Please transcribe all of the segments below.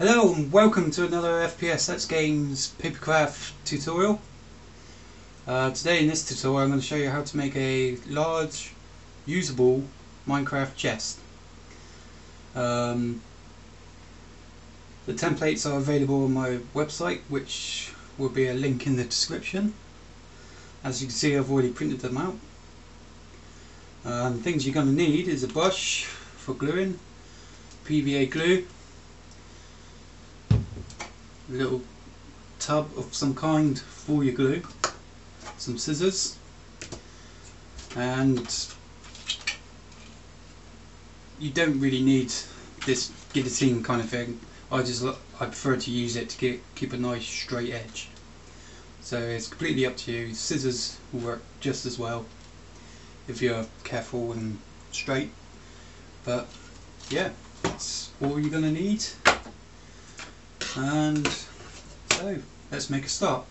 Hello and welcome to another FPSXGames Papercraft tutorial. Today in this tutorial I'm going to show you how to make a large, usable Minecraft chest. The templates are available on my website, which will be a link in the description. As you can see, I've already printed them out. Things you're going to need is a brush for gluing, PVA glue, a little tub of some kind for your glue, some scissors, and you don't really need this guillotine kind of thing. I prefer to use it to keep a nice straight edge. So it's completely up to you. Scissors will work just as well if you're careful and straight. But yeah, that's all you're going to need. And so let's make a start.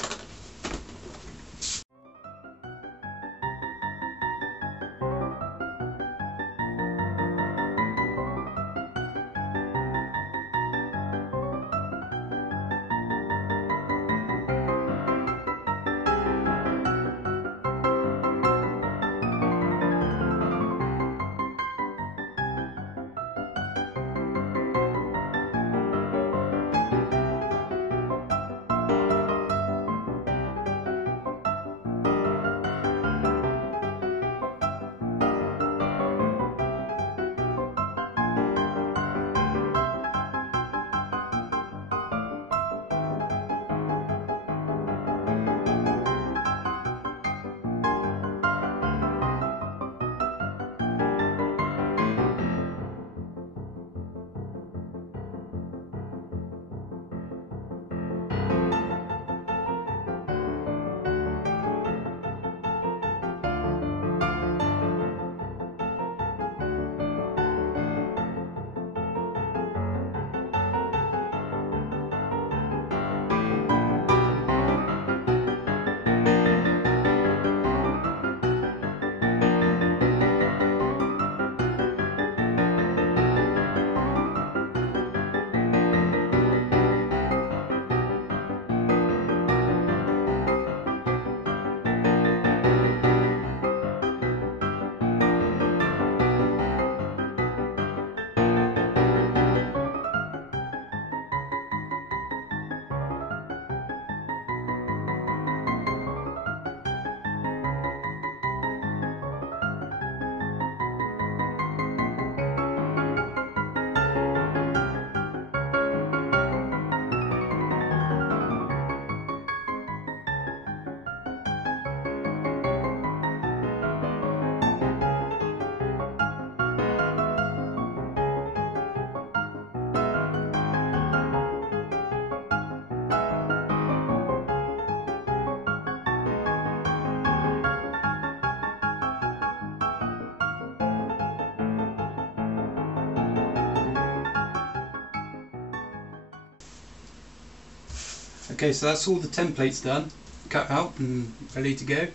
Okay, so that's all the templates done, cut out and ready to go.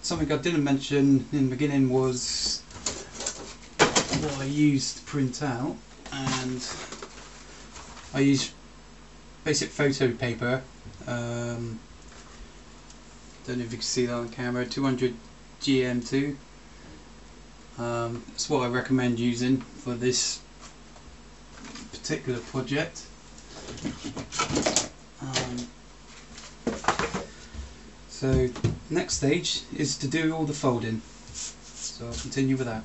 Something I didn't mention in the beginning was what I used to print out, and I used basic photo paper. Don't know if you can see that on camera, 200 GM2. That's what I recommend using for this particular project. So next stage is to do all the folding, so I'll continue with that.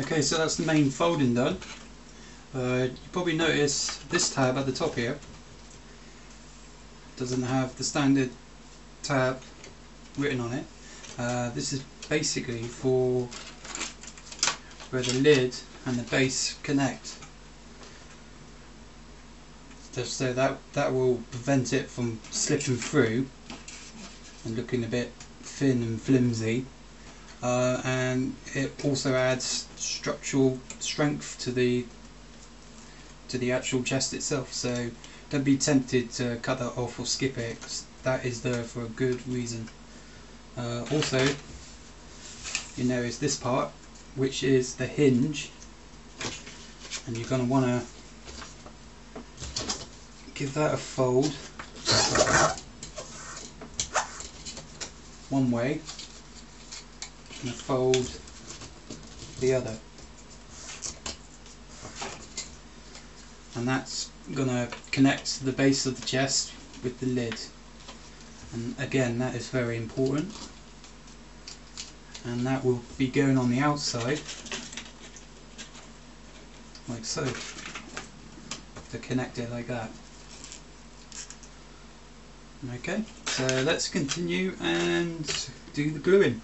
Okay, so that's the main folding done. You probably notice this tab at the top here doesn't have the standard tab written on it. This is basically for where the lid and the base connect, just so that will prevent it from slipping through and looking a bit thin and flimsy, and it also adds structural strength to the actual chest itself. So don't be tempted to cut that off or skip it, 'cause that is there for a good reason. Also, you notice this part, which is the hinge, and you're going to want to give that a fold one way and a fold the other, and that's going to connect the base of the chest with the lid. And again, that is very important, and that will be going on the outside like so, to connect it like that. Okay, so let's continue and do the gluing.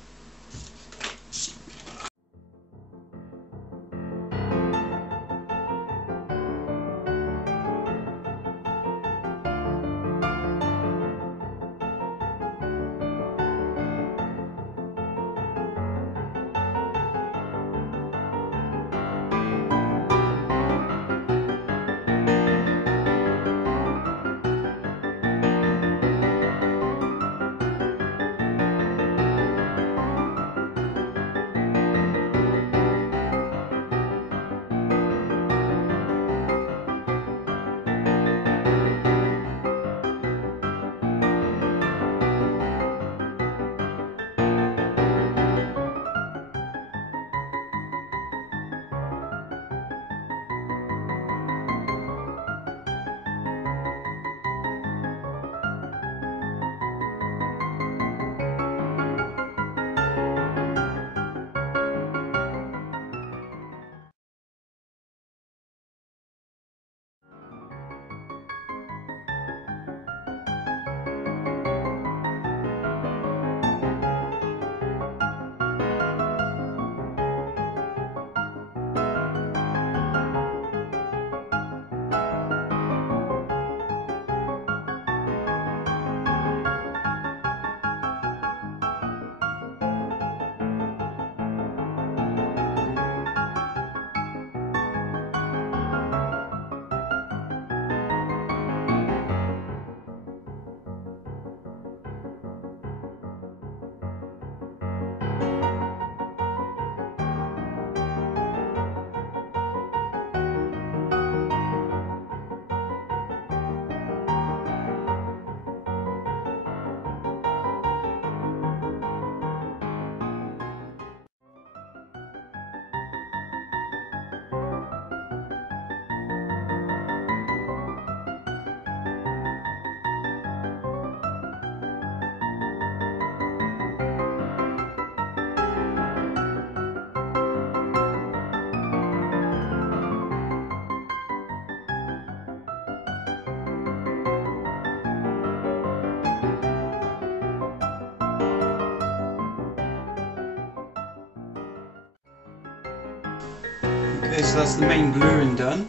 Okay, so that's the main gluing done.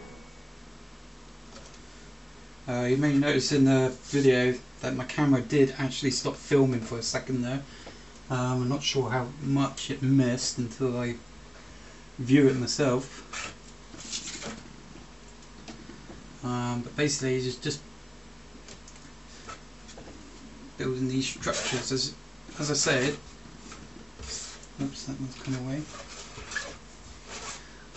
You may notice in the video that my camera did actually stop filming for a second there. I'm not sure how much it missed until I view it myself. But basically just building these structures as I said. Oops, that one's come away.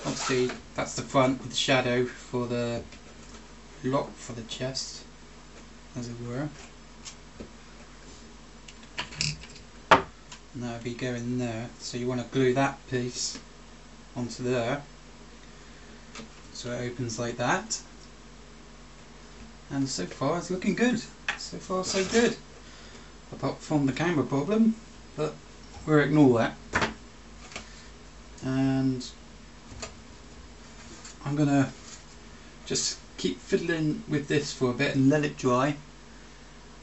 Obviously that's the front with the shadow for the lock for the chest, as it were. And that would be going there, so you want to glue that piece onto there, so it opens like that. And so far it's looking good. So far so good. Apart from the camera problem, but we'll ignore that. And I'm gonna just keep fiddling with this for a bit and let it dry,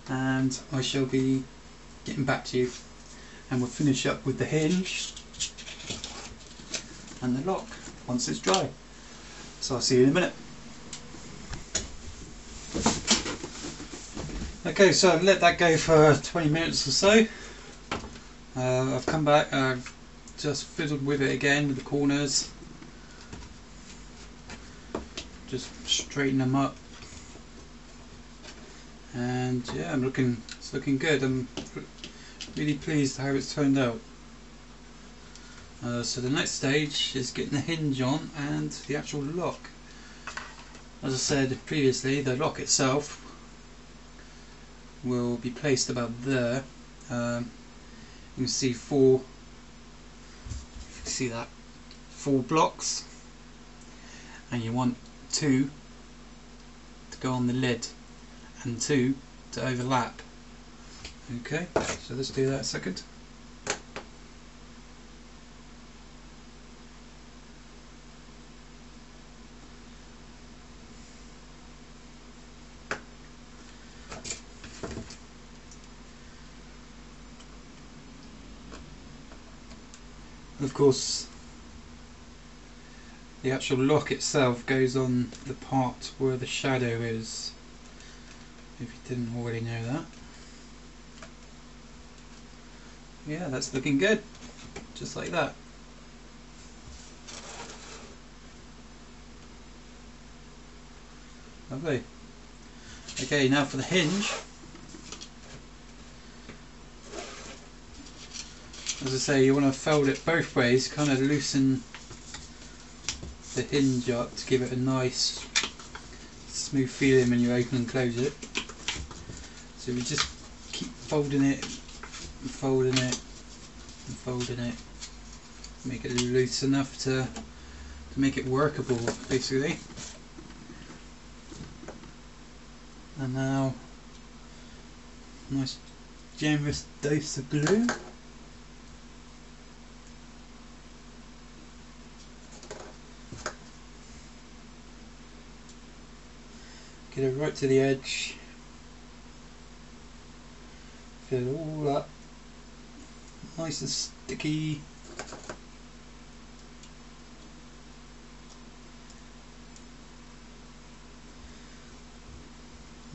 and I shall be getting back to you, and we'll finish up with the hinge and the lock once it's dry. So I'll see you in a minute. Okay, so I've let that go for 20 minutes or so. I've come back, I've just fiddled with it again with the corners, just straighten them up, and yeah, it's looking good. I'm really pleased how it's turned out. So the next stage is getting the hinge on and the actual lock. As I said previously, the lock itself will be placed about there. You can see four blocks, and you want 2 to go on the lid and 2 to overlap. Okay, so let's do that a second. Of course, the actual lock itself goes on the part where the shadow is, if you didn't already know that. Yeah, that's looking good, just like that. Lovely. Okay, now for the hinge. As I say, you want to fold it both ways, kind of loosen the hinge up to give it a nice smooth feeling when you open and close it. So we just keep folding it and folding it and folding it, make it loose enough to make it workable, basically. And now, nice generous dose of glue. Get it right to the edge, fill it all up, nice and sticky.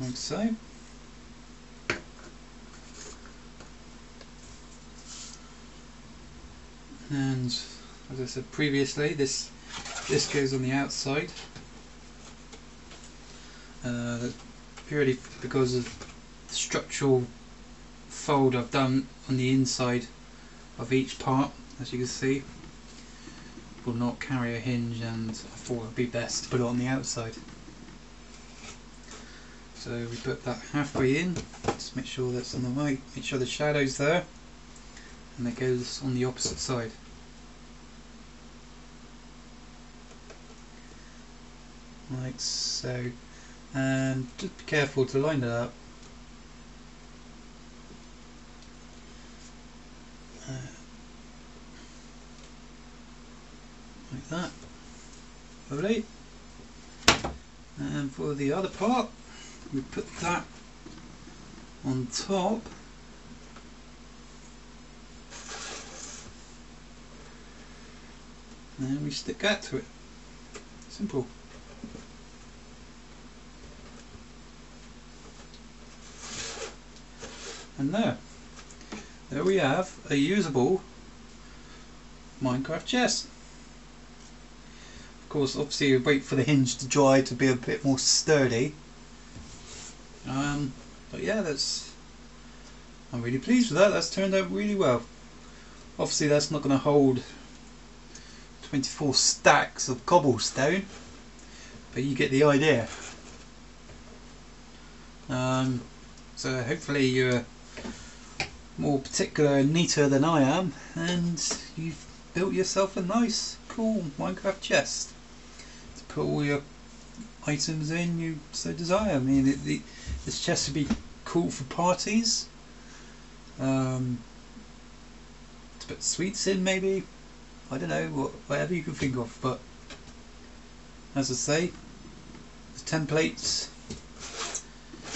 Like so. And as I said previously, this goes on the outside. Purely because of the structural fold I've done on the inside of each part, as you can see, will not carry a hinge, and I thought it would be best to put it on the outside. So we put that halfway in, just make sure that's on the right, make sure the shadow's there, and it goes on the opposite side. Like so. And just be careful to line it up. Like that. Lovely. And for the other part, we put that on top. And we stick that to it. Simple. And there we have a usable Minecraft chest. Of course, obviously you wait for the hinge to dry to be a bit more sturdy. But yeah, I'm really pleased with that. That's turned out really well. Obviously that's not going to hold 24 stacks of cobblestone, but you get the idea. So hopefully you're more particular and neater than I am, and you've built yourself a nice, cool Minecraft chest to put all your items in you so desire. I mean, this chest would be cool for parties, to put sweets in maybe, I don't know, whatever you can think of, but as I say, the templates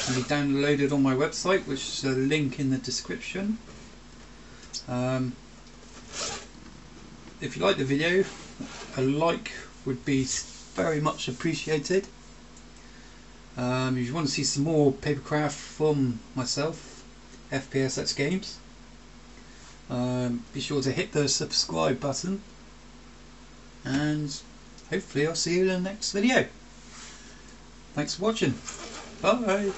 can be downloaded on my website, which is a link in the description. If you like the video, a like would be very much appreciated. If you want to see some more Papercraft from myself, FPSXGames, be sure to hit the subscribe button, and hopefully I'll see you in the next video. Thanks for watching. Bye.